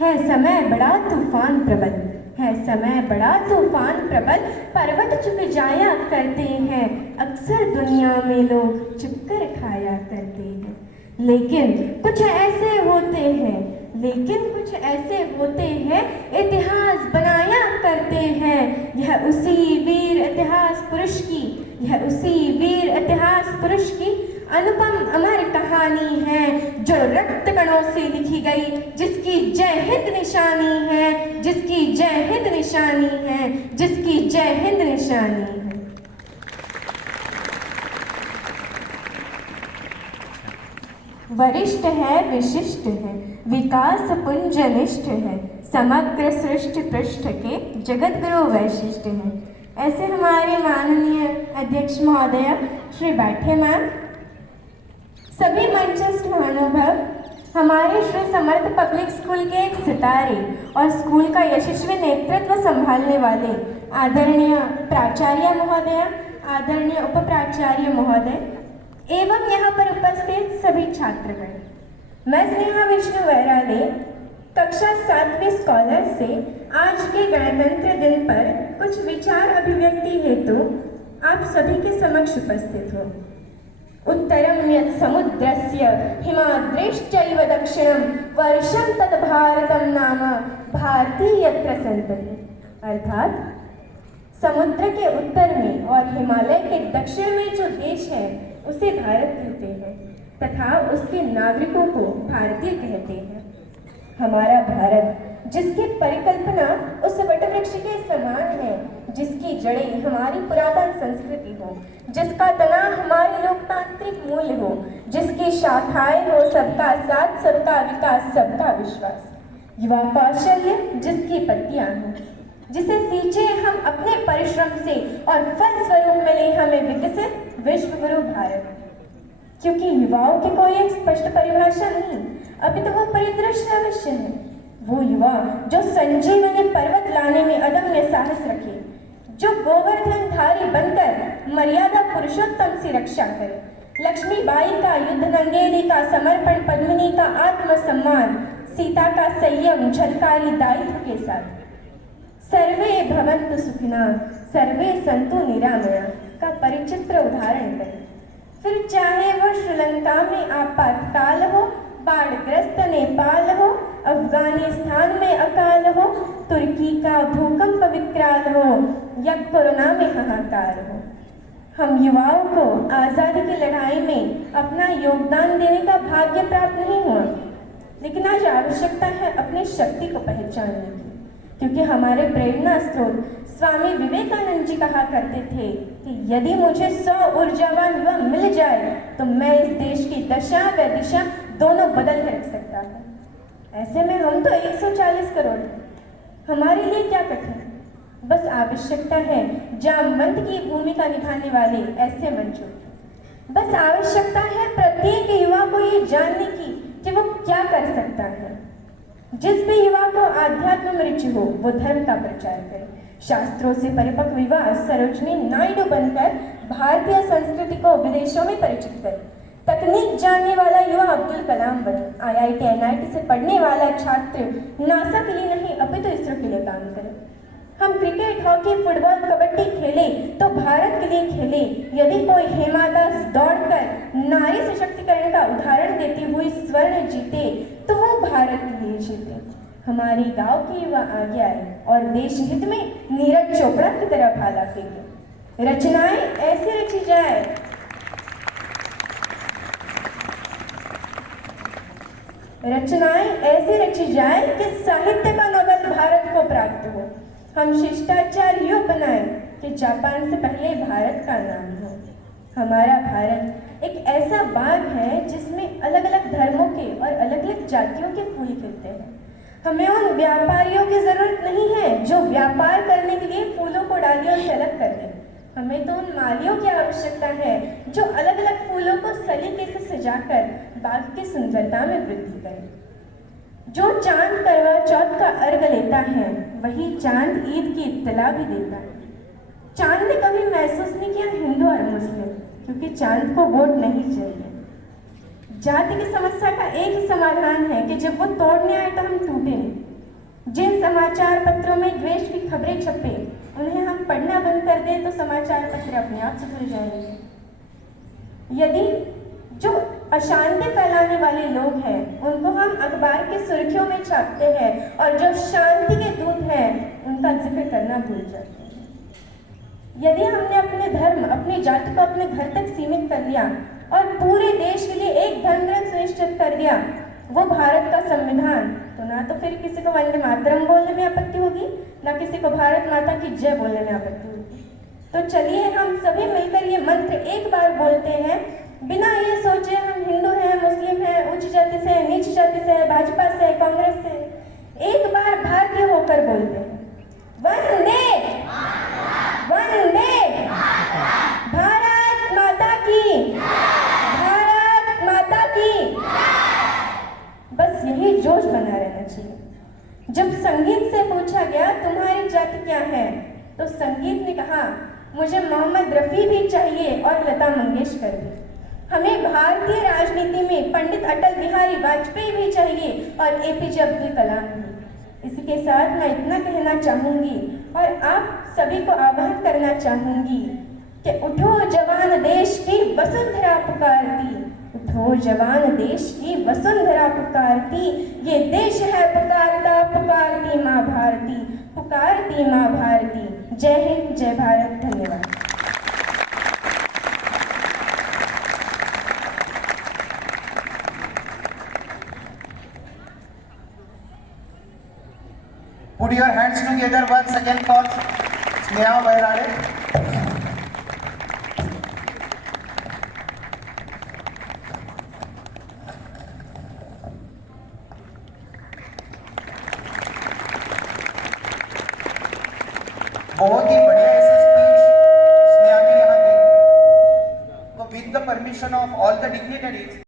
है समय बड़ा तूफान प्रबल, है समय बड़ा तूफान प्रबल, पर्वत चुप जाया करते हैं, अक्सर दुनिया में लोग चुप कर खाया करते हैं। लेकिन कुछ ऐसे होते हैं, लेकिन कुछ ऐसे होते हैं, इतिहास बनाया करते हैं। यह उसी वीर इतिहास पुरुष की, यह उसी वीर इतिहास पुरुष की अनुपम अमर कहानी है, जो रक्त कणों से लिखी गई, जिसकी जय हिंद निशानी है, जिसकी जय हिंद निशानी है, जिसकी जय हिंद निशानी है। वरिष्ठ है, विशिष्ट है, विकास पुंजनिष्ठ है, समग्र सृष्टि पृष्ठ के जगत गुरु वैशिष्ट है। ऐसे हमारे माननीय अध्यक्ष महोदय श्री बैठे मैम, सभी मंचस्थ महानुभाव, हमारे श्री समर्थ पब्लिक स्कूल के एक सितारे और स्कूल का यशस्वी नेतृत्व संभालने वाले आदरणीय प्राचार्य महोदय, आदरणीय उप प्राचार्य महोदय एवं यहाँ पर उपस्थित सभी छात्रगण, मैं स्नेहा विष्णु वैराले कक्षा 7वीं स्कॉलर से आज के गणतंत्र दिन पर कुछ विचार अभिव्यक्ति हेतु आप सभी के समक्ष उपस्थित हो। उत्तरम यत् समुद्रस्य हिमाद्रिश्चैव दक्षिणं वर्षं तत् भारतं नाम भारती यत्र सन्तति। अर्थात समुद्र के उत्तर में और हिमालय के दक्षिण में जो देश है उसे भारत कहते हैं तथा उसके नागरिकों को भारतीय कहते हैं। हमारा भारत, जिसकी परिकल्पना उस वटवृक्ष के समान है, जिसकी जड़ें हमारी पुरातन संस्कृति हो, जिसका तना हमारे लोकतांत्रिक मूल्य हो, जिसकी शाखाएं हो सबका साथ, सबका विकास, सबका विश्वास, युवा कौशल्य जिसकी पत्तियां हो, जिसे सींचे हम अपने परिश्रम से और फल स्वरूप मिले हमें विकसित विश्व गुरु भारत। क्योंकि युवाओं की कोई एक स्पष्ट परिभाषा नहीं, अभी तो वो परिदृश्य अवश्य है। वो युवा जो संजीवनी पर्वत लाने में अदम्य साहस रखे, जो गोवर्धनधारी बनकर मर्यादा पुरुषोत्तम से रक्षा करे, लक्ष्मीबाई का युद्ध नंगेली का समर्पण, पद्मिनी का आत्मसम्मान, सीता का संयम झलकारी दायित्व के साथ, सर्वे भवन्तु सुखिनः सर्वे सन्तु निरामया का परिचित्र उदाहरण करें। फिर चाहे वो श्रीलंका में आपातकाल हो, बाढ़ग्रस्त नेपाल हो, अफगानिस्तान में अकाल हो, तुर्की का भूकंप विकराल हो या कोरोना में हाहाकार हो, हम युवाओं को आज़ादी की लड़ाई में अपना योगदान देने का भाग्य प्राप्त नहीं हुआ, लेकिन आज आवश्यकता है अपनी शक्ति को पहचानने की। क्योंकि हमारे प्रेरणा स्रोत स्वामी विवेकानंद जी कहा करते थे कि यदि मुझे 100 ऊर्जावान युवा मिल जाए तो मैं इस देश की दशा व दिशा दोनों बदल कर रख सकता हूँ। ऐसे में हम तो 140 करोड़, हमारे लिए क्या कठिन, बस आवश्यकता है जामवंत की भूमिका निभाने वाले ऐसे मंचों की। बस आवश्यकता है प्रत्येक युवा को ये जानने की कि वो क्या कर सकता है। जिस भी युवा को आध्यात्म में रुचि हो वो धर्म का प्रचार करे, शास्त्रों से परिपक्व युवा सरोजनी नायडू बनकर भारतीय संस्कृति को विदेशों में परिचित करे, तकनीक जानने वाला युवा अब्दुल कलाम बने, IIT NIT से पढ़ने वाला छात्र नासा के लिए नहीं अपितु इसरो के लिए काम करे। हम क्रिकेट, हॉकी, फुटबॉल, कबड्डी खेले तो भारत के लिए खेले। यदि कोई हेमा दास दौड़कर नारी सशक्तिकरण का उदाहरण देती हुई स्वर्ण जीते तो वो भारत के लिए जीते। हमारी गांव के युवा आगे आए और देश हित में नीरज चोपड़ा की तरह भाला फेंके। रचनाएं ऐसे रची जाए, रचनाएं ऐसे रची जाए कि साहित्य का नोबेल भारत को प्राप्त हो। हम शिष्टाचार यूँ बनाए कि जापान से पहले भारत का नाम हो। हमारा भारत एक ऐसा बाग है जिसमें अलग अलग धर्मों के और अलग अलग जातियों के फूल खिलते हैं। हमें उन व्यापारियों की जरूरत नहीं है जो व्यापार करने के लिए फूलों को डालियों से अलग कर दें। हमें तो उन मालियों की आवश्यकता है जो अलग अलग फूलों को सलीके से सजाकर बाग की सुंदरता में वृद्धि करें। जो चांद करवा चौथ का अर्घ लेता है वही चांद ईद की इत्तला भी देता है। चांद ने कभी महसूस नहीं किया हिंदू और मुस्लिम, क्योंकि चांद को वोट नहीं चाहिए। जाति की समस्या का एक ही समाधान है कि जब वो तोड़ने आए तो हम टूटे नहीं। समाचार पत्रों में द्वेष की खबरें छपे, उन्हें हम पढ़ना बंद कर दें तो समाचार पत्र अपने आप सुधर जाएंगे। यदि जो अशांति फैलाने वाले लोग हैं उनको हम अखबार की सुर्खियों में छापते हैं और जो शांति के दूत हैं उनका जिक्र करना भूल जाते हैं। यदि हमने अपने धर्म, अपनी जाति को अपने घर तक सीमित कर लिया और पूरे देश के लिए एक धर्म ग्रंथ सुनिश्चित कर दिया, वो भारत का संविधान, तो ना तो फिर किसी को वंदे मातरम बोलने में आपत्ति होगी, ना किसी को भारत माता की जय बोलने में आपत्ति होगी। तो चलिए हम सभी मिलकर ये मंत्र एक बार बोलते हैं, बिना ये सोचे हम हिंदू हैं, मुस्लिम हैं, उच्च जाति से, नीच जाति से, भाजपा से, कांग्रेस से, एक बार भारतीय होकर बोलते हैं, वंदे वंदे भारत माता की, भारत माता की। बस यही जोश बना रहना चाहिए। जब संगीत से पूछा गया तुम्हारी जाति क्या है, तो संगीत ने कहा मुझे मोहम्मद रफ़ी भी चाहिए और लता मंगेशकर भी। हमें भारतीय राजनीति में पंडित अटल बिहारी वाजपेयी भी चाहिए और एपीजे अब्दुल कलाम भी। इसी के साथ मैं इतना कहना चाहूँगी और आप सभी को आह्वान करना चाहूँगी कि उठो जवान देश की वसुंधरा पुकारती, उठो जवान देश की वसुंधरा पुकारती, ये देश है पुकारता पुकारती माँ भारती, पुकारती माँ भारती। जय हिंद, जय भारत, धन्यवाद। Put your hands together once again for Sneha Vairale. बहुत ही बढ़िया ऐसा स्पीच स्नेहा ने यहाँ दी। तो with the permission of all the dignitaries